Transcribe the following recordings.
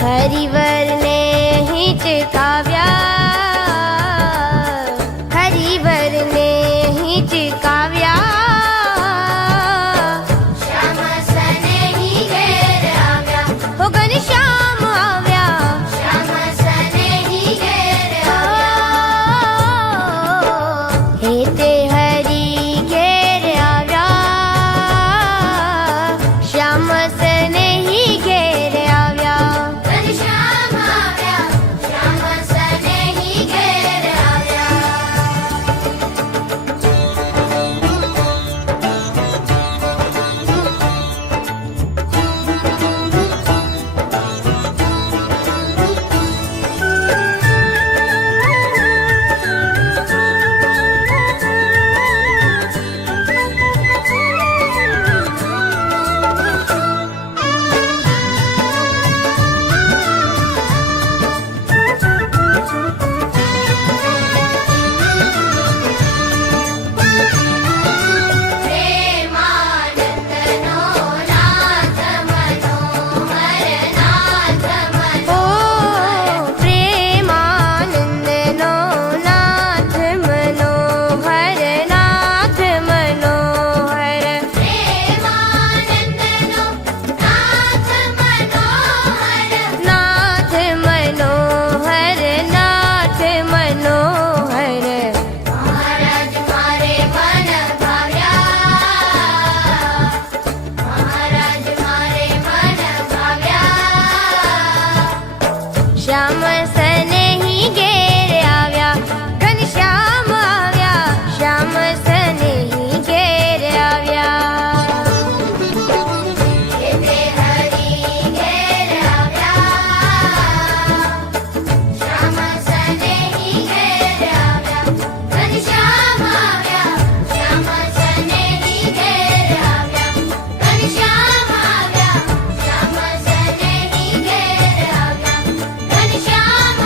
हरिवर ने हिचकाव्या, हरिवर ने हिचकाव्या, श्याम सनेही घेर आव्या, हो घनश्याम आव्या, श्याम सनेही घेर आव्या, हे ते हरी घेर आव्या, श्याम सनेही घेर आव्या, घनश्याम आव्या, श्याम सनेही घेर आव्या. प्रेमानंदनो नाथ मनोहर, नाथ ओ मनोहर, प्रेमानंदनो नाथ मनोहर, नाथ मनोहर, प्रेमानंदनो नाथ मनोहर, नाथ मनोहर, नाथ मनोहर, महाराज मारे मन भाव्या, महाराज मारे मन भाव्या, श्याम सनेही घेर आव्या, घनश्याम आव्या, श्याम सनेही घेर आव्या, येते हरी घेर आव्या, श्याम सनेही घेर आव्या, घनश्याम आव्या, श्याम सनेही घेर आव्या, घनश्याम आव्या, श्याम सनेही घेर आव्या, घनश्याम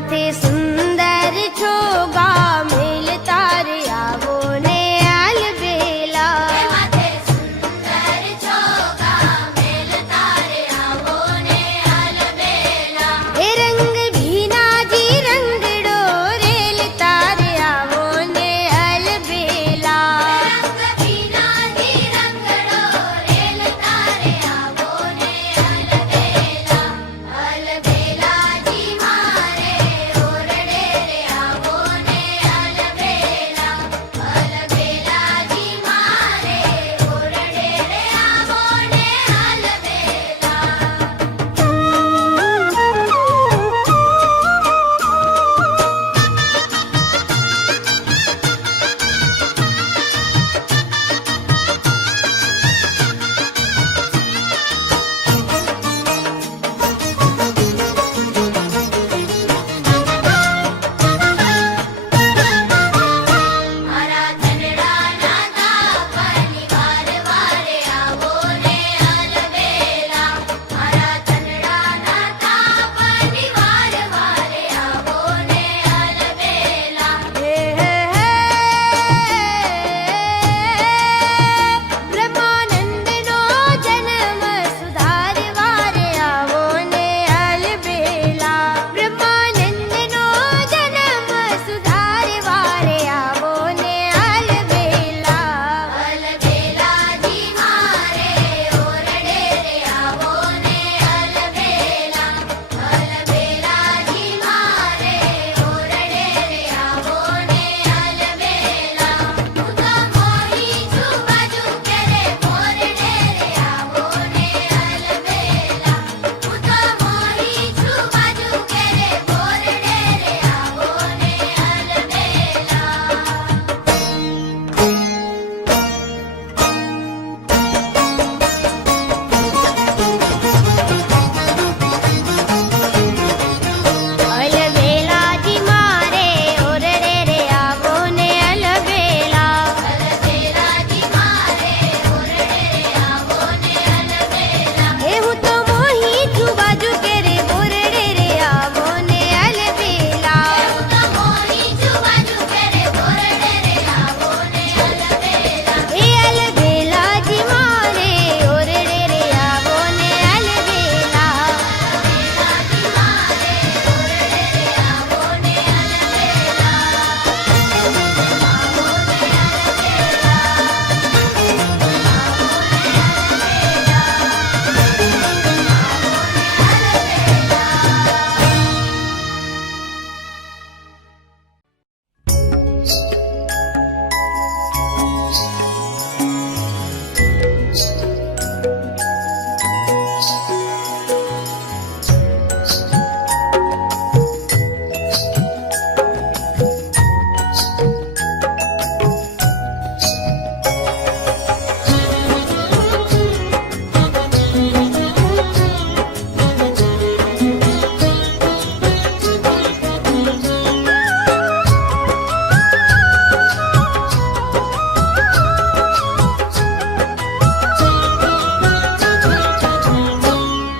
માથે સુંદર છોગા મેલતા રે આવો ને આલબેલા. માથે સુંદર ચોગા મેલતા રે આવો ને આલબેલા. એ રંગ ભીનાજી રંગડો રેલતા રે આવો ને આલબેલા. રંગ ભીનાજી રંગડો રેલતા રે આવો ને આલબેલા. આલબેલાજી મારે ઓરડે રે આવો ને આલબેલા. આલબેલાજી મારે ઓરડે રે આવો ને આલબેલા. મારા ધનડાના તાપની વાર વારે આવો ને આલબેલા. મારા ધનડાના તાપની વાર વારે આવો ને આલબેલા. બ્રહ્માનંદનો જન્મ સુધારવા રે આવો ને આલબેલા. બ્રહ્માનંદનો જન્મ સુધારવા રે આવો ને આલબેલા. આલબેલાજી મારે ઓરડે રે આવો ને આલબેલા. આલબેલાજી મારે ઓરડે રે આવો ને આલબેલા. હું તો મોહી છું બાજુ કેરે મોરડે રે આવો ને આલબેલા. હું તો મોહી છું બાજુ કેરે મોરડે રે આવો ને આલબેલા. આલબેલાજી મારે ઓરડે રે આવો ને આલબેલા. આલબેલાજી મારે ઓરડે રે આવો ને આલબેલા. એ હું તો મોહી છું બાજુ કેરે મોરડે રે આવો ને આલબેલા. હું તો મોહી છું બાજુ કેરે મોરડે રે આવો ને આલબેલા. એ આલબેલાજી મારે ઓરડે રે આવો ને આલબેલા. આલબેલાજી મારે ઓરડે રે આવો ને આલબેલા.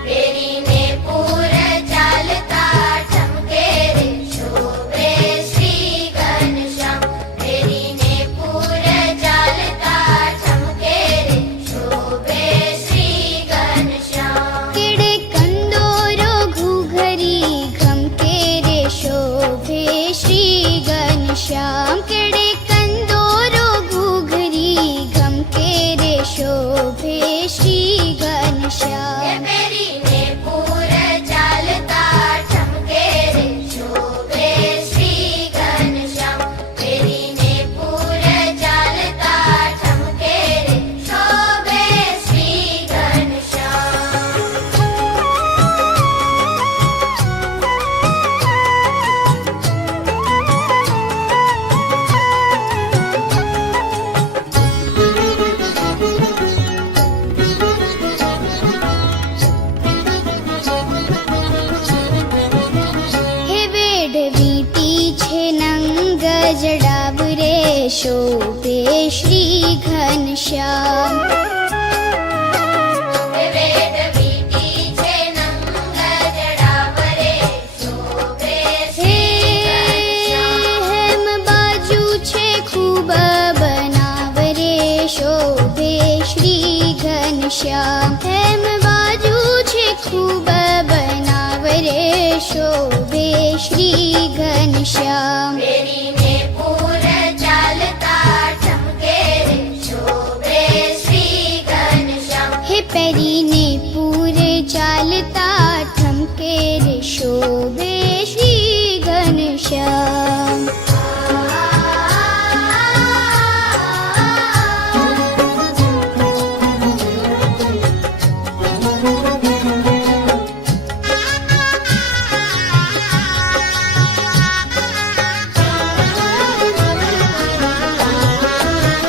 પેરીને પૂર ચાલતા ઠમકે રે શોભે શ્રી ઘનશ્યામ. પેરીને પૂર ચાલતા ઠમકે રે શોભે શ્રી ઘનશ્યામ. કેડે કંદોરો ઘૂઘરી ઘમકે રે શોભે શ્રી ઘનશ્યામ. કેડે કંદોરો ઘૂઘરી ઘમકે રે શોભે શ્રી ઘનશ્યામ. પેરીને પૂર ચાલતા ઠમકે રે શોભે શ્રી ઘનશ્યામ. પેરીને પૂર ચાલતા ઠમકે રે શોભે શ્રી હે વેઢ વીટી છે નંગ જડાવ રે શોભે શ્રી ઘનશ્યામ. વેદ વીટી છે નંગ જડાવ રે શોભે હે ઘનશ્યામ હેમ બાજુ છે ખૂબ બનાવ રે શોભે શ્રી ઘનશ્યામ પહેરીને પૂર ચાલતા ઠમકે રે શોભે શ્રી ઘનશ્યામ હે પહેરીને પૂર ચાલતા ઠમકે રે શોભે શ્રી ઘનશ્યામ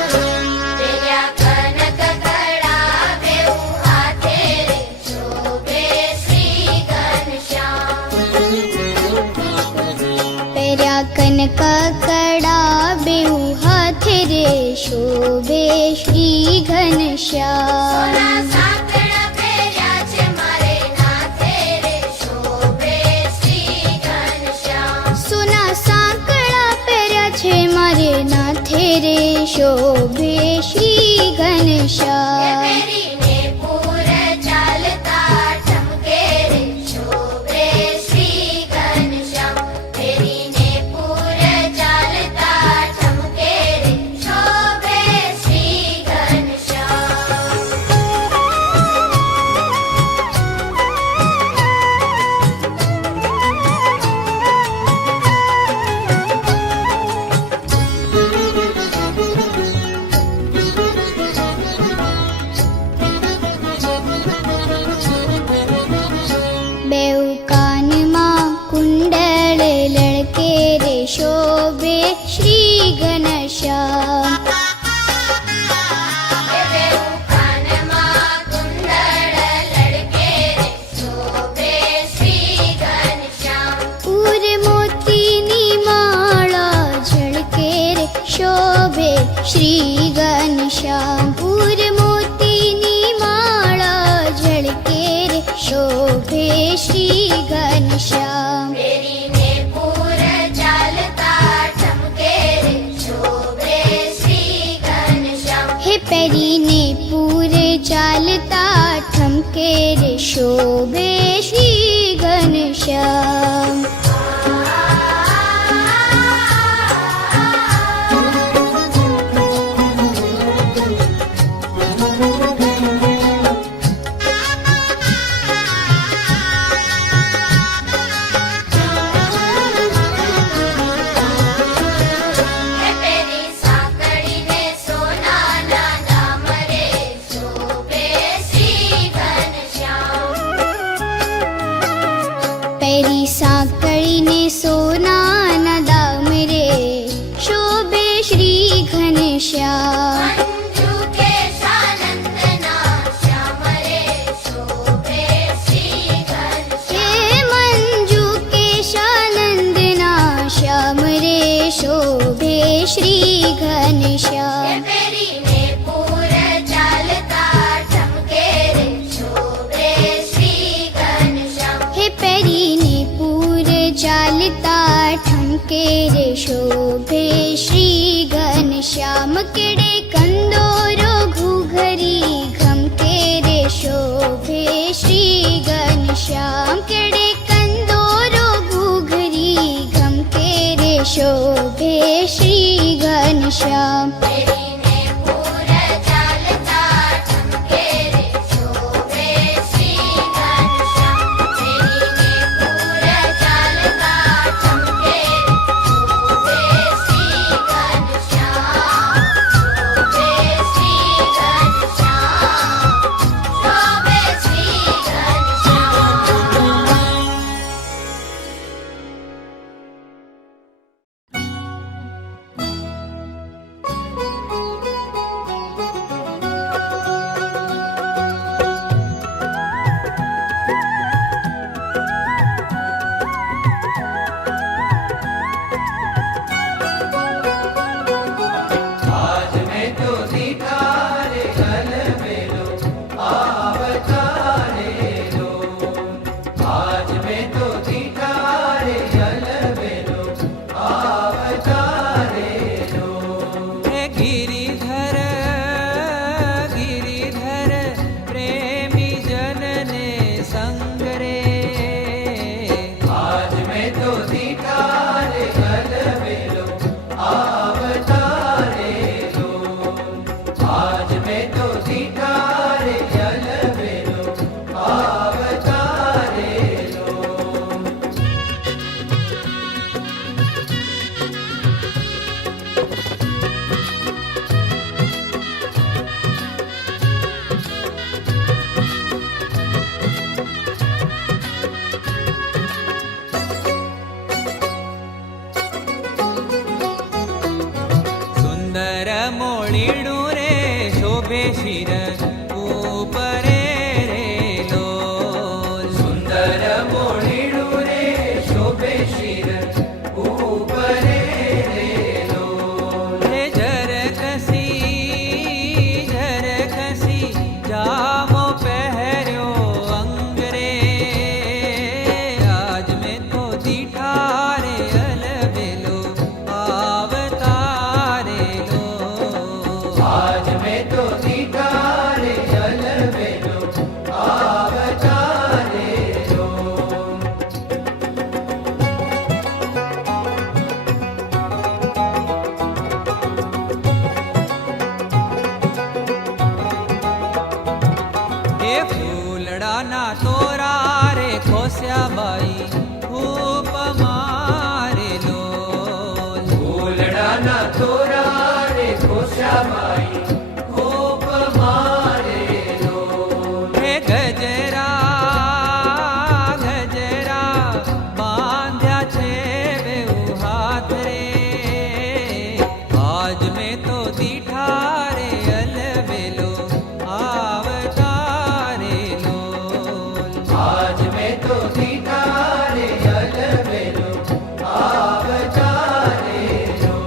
પહેર્યા કનક કડા બેઉ હાથે રે શોભે શ્રી ઘનશ્યામ પહેર્યા કનક કડા બેઉ હાથે રે શોભે શ્રી ઘનશ્યામ સોના સાંકળા પહેર્યા છે મારે નાથે રે શોભે શ્રી ઘનશ્યામ સોના સાંકળા પહેર્યા છે મારે નાથે રે શોભે શ્રી ઘનશ્યામ પહેરીને પૂર ચાલતા ઠમકે રે શોભે શ્રી ઘનશ્યામ પહેરીને પૂર ચાલતા ઠમકે રે શોભે શ્રી ઘનશ્યામ બેઉ કાનમાં કુંડળ લડકે રે શોભે શ્રી ઘનશ્યામ બેઉ કાનમાં કુંડળ લડકે રે શોભે શ્રી ઘનશ્યામ પૂર મોતીની માળા ઝળકે રે શોભે શ્રી ઘનશ્યામ પૂર મોતીની માળા ઝળકે રે શોભે શ્રી ઘનશ્યામ પહેરીને પૂર ચાલતા ઠમકે રે શોભે શ્રી ઘનશ્યામ હે પહેરીને પૂર ચાલતા ઠમકે રે શોભે શ્રી ઘનશ્યામ પહેરી સાંકળીને સોનાના નામ રે શોભે શ્રી ઘનશ્યામ પહેરી સાંકળીને સોનાના દામ રે શોભે શ્રી ઘનશ્યામ મંજુ કેશાનંદના શ્યામ રે શોભે શ્રી ઘનશ્યામ હે મંજુ કેશાનંદના શ્યામ રે શોભે શ્રી ઘનશ્યામ પહેરીને પૂર ચાલતા ઠમકે રે શોભે શ્રી ઘનશ્યામ હે પહેરીને પૂર ચાલતા ઠમકે રે શોભે શ્રી ઘનશ્યામ કેડે કંદોરો ઘૂઘરી ઘમકે રે શોભે શ્રી ઘનશ્યામ કેડે કંદોરો ઘૂઘરી ઘમકે રે શોભે શ્રી ઘનશ્યામ પહેરીને પૂર ચાલતા ઠમકે રે શોભે શ્રી ઘનશ્યામ પહેરીને પૂર ચાલતા ઠમકે રે શોભે શ્રી ઘનશ્યામ શોભે શ્રી ઘનશ્યામ શોભે શ્રી ઘનશ્યામ શિર ઉપરે રે લોલ. સુંદર મોઢીડું રે શોભે શિર ઉપરે રે લોલ. હે ઝરખસી જામો પહેર્યો અંગ રે. આજ મેં તો દીઠા રે અલબેલો આવતારે લો. આજ મેં તો દીઠા રે અલબેલો આવતારે લો. એ ફૂલડાના તોરા રે ખોસ્યા બાઈ ખૂબ મારે લોલ. ફૂલડાના તોરા રે ખોશાબાઈ ખૂબ મારે લોલ. હે ગજરા બાંધ્યા છે બેઉ હાથ રે. આજ મેં તો દીઠા રે અલબેલો આવતારે લોલ. આજ મેં તો દીઠા રે અલબેલો આવતારે લો.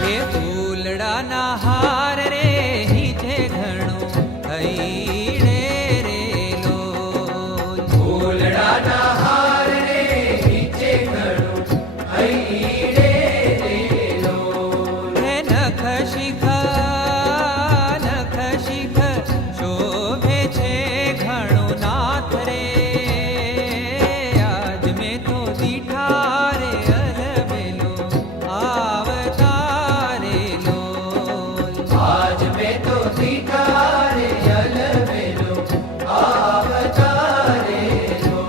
હે ફૂલડાના હાર રે હિજે ઘણું હૈડે રે લોલ. ફૂલડાના હાર રે નીચે ઘણું હૈડે રે લોલ. હે નખ શિખ શોભે છે ઘણું નાથ રે. આજ મેં તો દીઠા રે અલબેલો આવતારે લોલ. આજ મેં તો દીઠા રે અલબેલો આવતારે લો.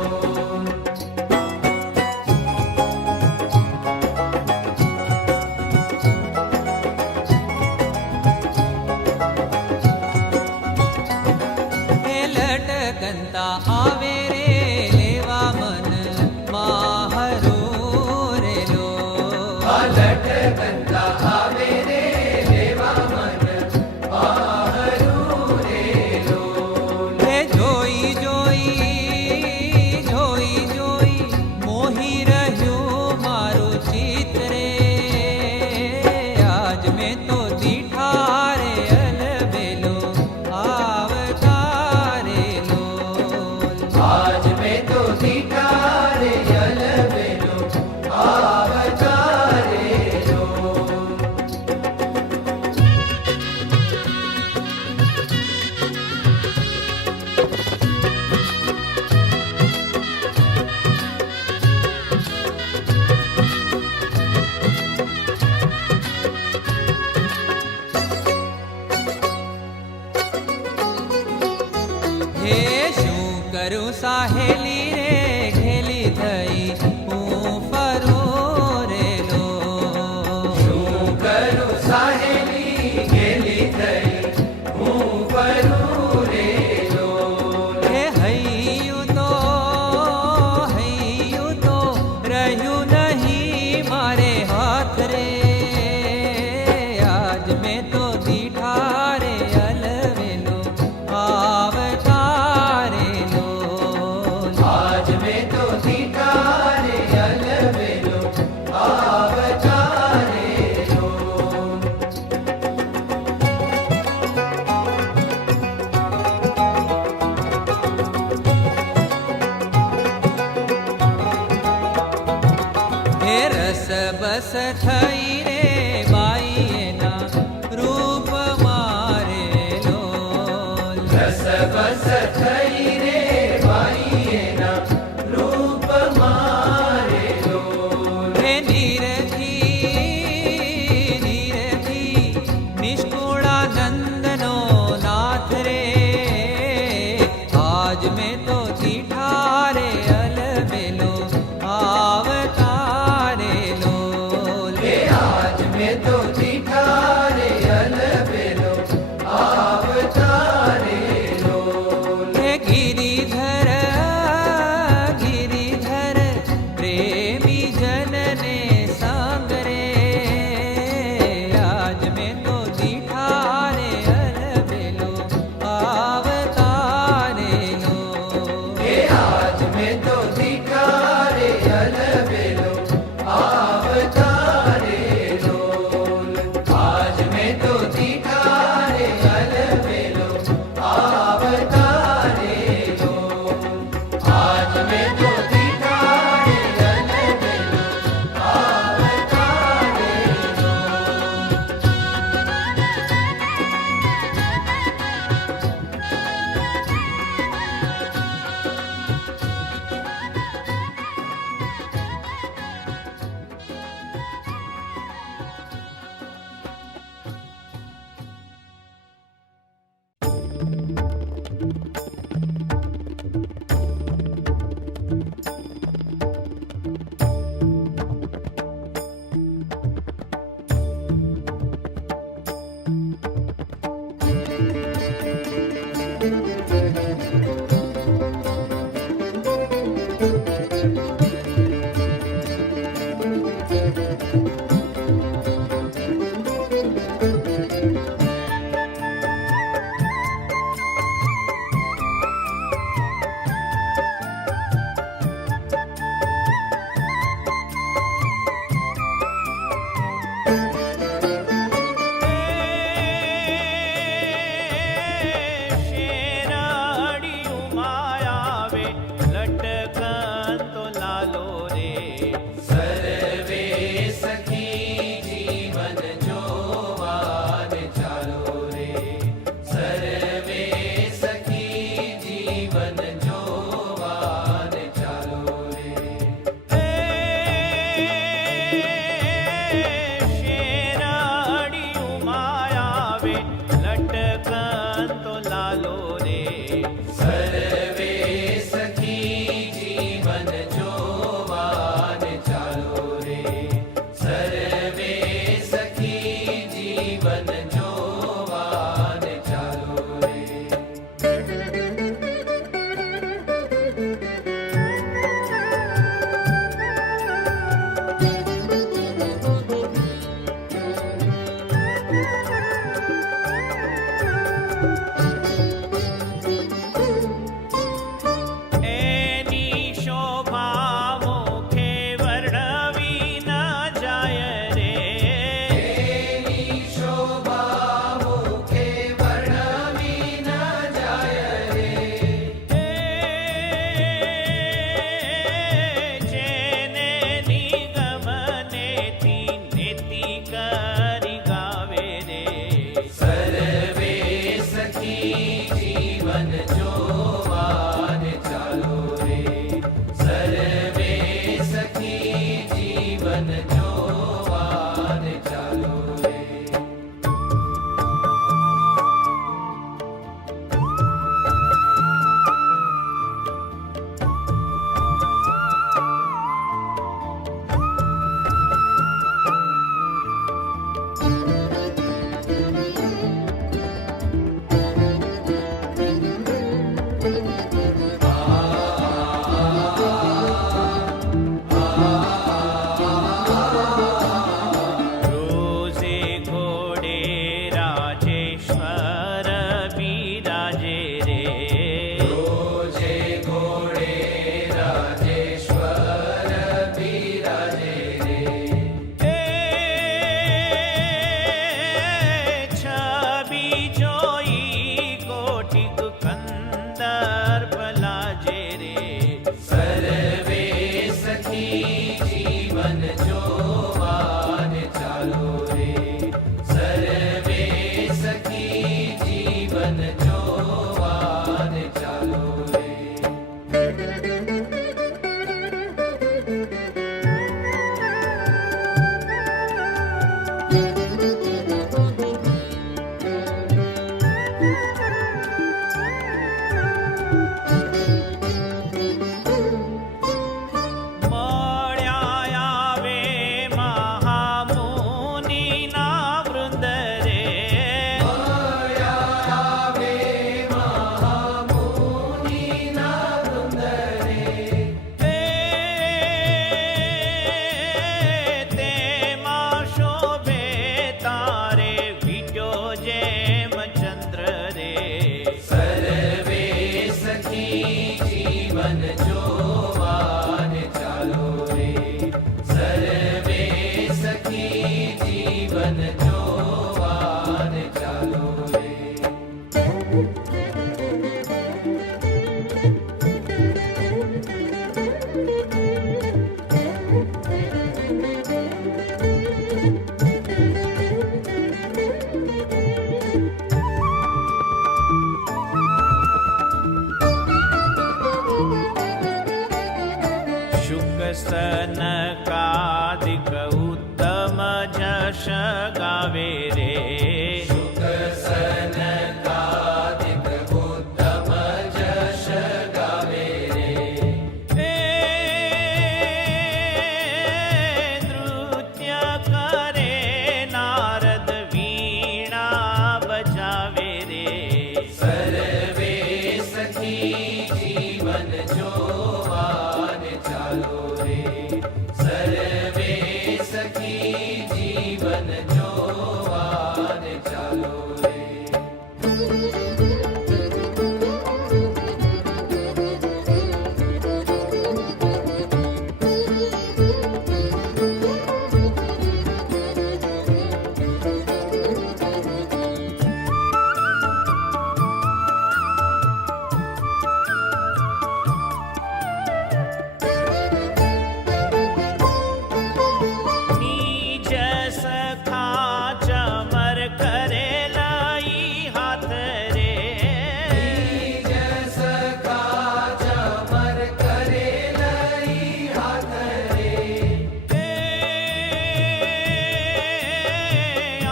હે લટકંતા આવે રે લેવા મન માહરો રે લોલ. લટકંતા આવે રે લેવા મન મારું રે લોલ. હે જોઈ મોહી રહ્યું મારું ચિત્ત રે. આજ મેં તો દીઠા રે અલબેલો આવતારે લોલ. આજ મેં તો દીઠા રે અલબેલો આવતારે લો. હે શું કરું સાહેલી રે ઘેલી થઈ હું ફરું રે લોલ. શું કરું સાહેલી ગેલી થઈ હું ફરું રે લોલ. હે હૈયું તો રહ્યું નહીં મારે હાથ રે. આજ મેં તો દીઠા રે અલબેલો આવતારે લોલ. આજ મેં તો દીઠા રે અલબેલો આવતારે લો. હે રસ બસ થઈ રે બાઈ એના રૂપ મારે લોલ. રસ બસ થઈ રે બાઈ એના રૂપ મારે લોલ. હે નીરથી નિષ્કુળા आज में तो दीठा रे अलबेलो आवतारे लोल। आज में तो दीठा रे अलबेलो आवतारे लोल। हे गिरिधर गिरिधर प्रेमी जन ने संग रे। आज में तो दीठा रे अलबेलो आवतारे लोल। आज में तो दीठा रे अलबेलो आवतारे लोल। आज में तो दीठा रे अलबेलो आवतारे लोल। आज में तो दीठा रे अलबेलो आवतारे लोल। શેરડિયું માયાવે લટકન તો લાલો રે. સર્વે સખી જીવન જોવાન ચાલો રે. સર્વે સખી જીવન જોવાન ચાલો રે. શેરડિયું માયાવે લટકન તો લાલો રે. સર્વે સખી જીવન જોવાન ચાલો રે. સર્વે સખી જીવન જોવાન ચાલો રે. એની શોભા મુખે વર્ણવી ન જાય રે. એની શોભા મુખે વર્ણવી ન જાય રે. જેને નિગમનેથી નેતિ કરી ગાવે રે. સર્વે સખી જીવન જોવાન ચાલો રે. સર્વે સખી જીવન જોવાન ચાલો રે. રોજે ઘોડે રાજેશ્વર બિરાજે રે. રોજે ઘોડે રાજેશ્વર બિરાજે રે. છબી જોઈ કોટિક કંદર્પ લાજે રે. સર્વે સખી જીવન જોવાન ચાલો રે. સર્વે સખી જીવન જોવાન ચાલો રે. એ જીવન જોવાને ચાલો રે સર્વે સખી જીવન જોવાને ચાલો રે સનકાદિક ઉત્તમ જશ ગાવે રે શુક સનકાદિક ઉત્તમ જશ ગાવે રે નૃત્ય કરે નારદ વીણા બજાવે રે સર્વે સખી જીવન જોવાને ચાલો રે સર્વે સખી જીવન જોવાને ચાલો રે નીજ સખા ચમર કરે લઈ હાથ રે નિજ સખા ચમર કરે લઈ હાથ રે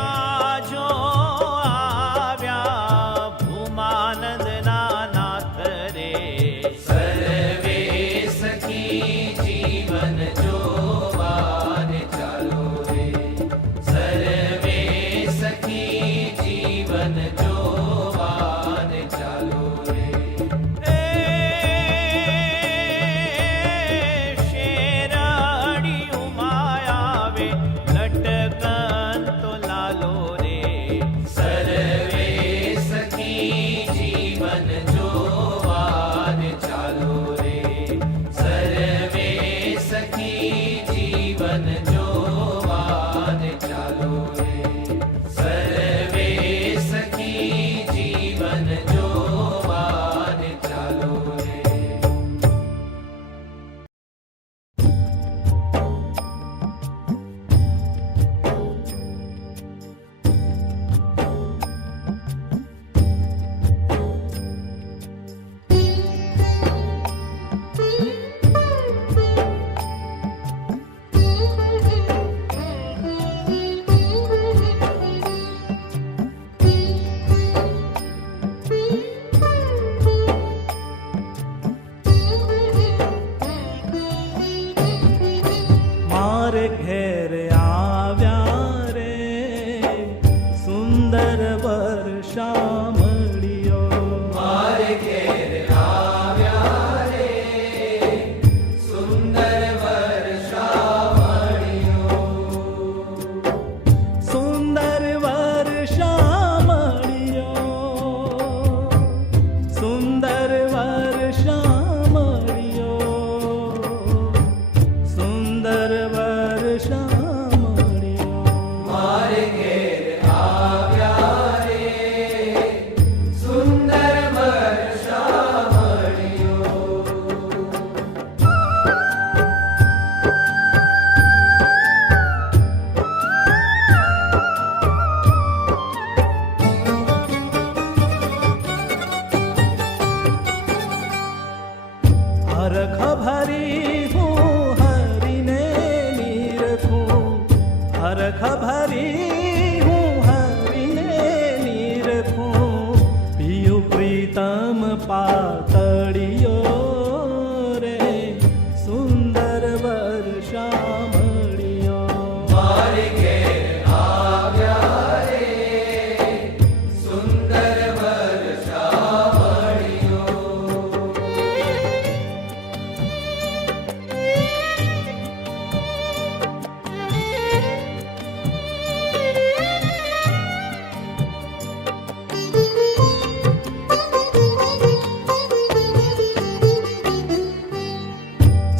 આજો આવ્યા ભૂમાનંદના નાથ રે સર્વે સખી જીવન જોવાને ચાલો રે સર્વે સખી જીવન જોવાને ચાલો રે શેરડી ઉમાયાવે લટકન તો લાલો રે સર્વે સખી જીવન જોવાને ચાલો રે સર્વે સખી જીવન જોવાને ચાલો રે સર્વે સખી જીવન જોવાને ચાલો રે મારે ઘેર આવ્યા રે સુંદર વર્ષા મળ્યો મારે ઘેર આવ્યા રે સુંદર વર્ષા મળ્યો સુંદર વર્ષા મળ્યો સુંદર વર્ષા મળ્યો સુંદર વર્ષા મળ્યો મારે ઘેર આવ્યા રે સુંદર વર્ષા મળ્યો હરખ ભરી હું હરીને નીરખું હરખ ભરી હું હરીને નીરખું પિયું પ્રીતમ પાતળિયો રે સુંદર વર્ષા મળ્યો મારે ઘેર આવ્યા રે સુંદર વર્ષા મળ્યો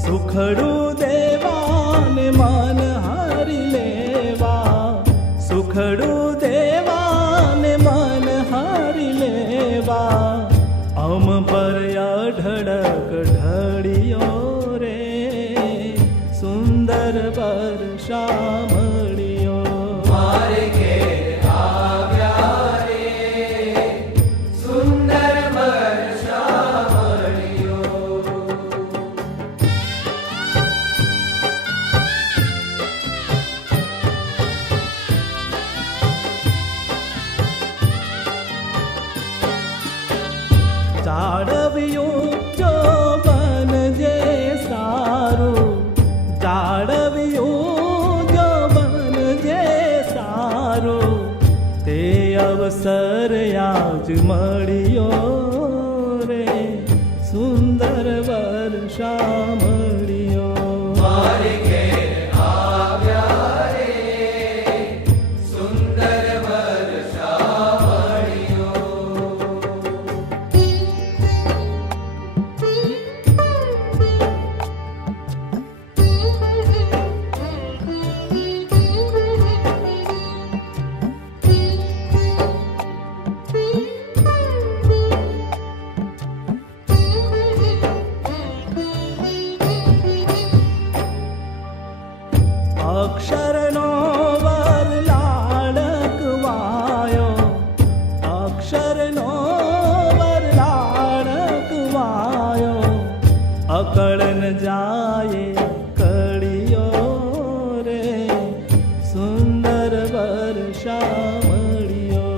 સુખડું દેવાને મન હારી લેવા, સુખડું દેવાને મન હારી લેવા, અમ પર અઢળક ઢળિયો રે સુંદર વર્ષા મળ્યો. મારે ઘેર આવ્યા રે સુંદર વર્ષા મળ્યો. જાળવ્યું જો બનજે સારું, જાળવ્યું જો બનજે સારું, તે અવસર આજ મળ્યો રે સુંદર વર્ષા મળ્યો. મારે ઘેર આવ્યા રે સુંદર વર્ષા મળ્યો. અક્ષરનો વર લાડકવાયો, અક્ષરનો વર લાડકવાયો, અકળન જાય કળિયો રે સુંદર વર્ષા મળ્યો.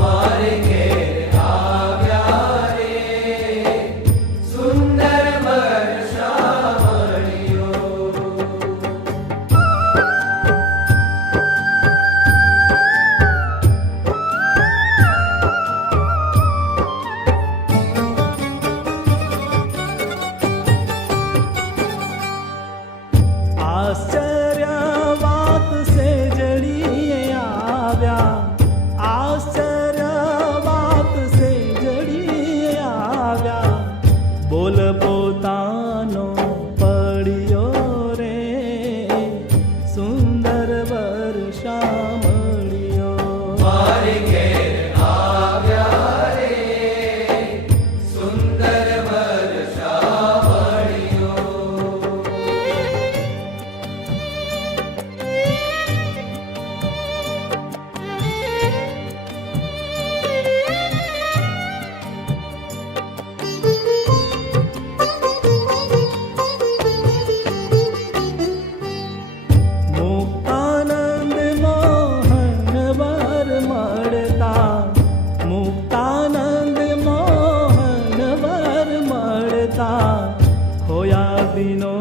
મારે ઘેર આવ્યા રે સુંદર વર્ષા મળ્યો. આશ્ચર્ય વાત સેજડીએ આવ્યા, આશ્ચર્ય વાત સેજડીએ આવ્યા, બોલ પોતાનો પડ્યો રે સુંદર વર્ષા મળ્યો. મારે ઘેર આવ્યા રે સુંદર વર્ષા મળ્યો. મુક્તાનંદ મોહન વર મળતા, મુક્તાનંદ મોહન વર મળતા, ખોયા દિનો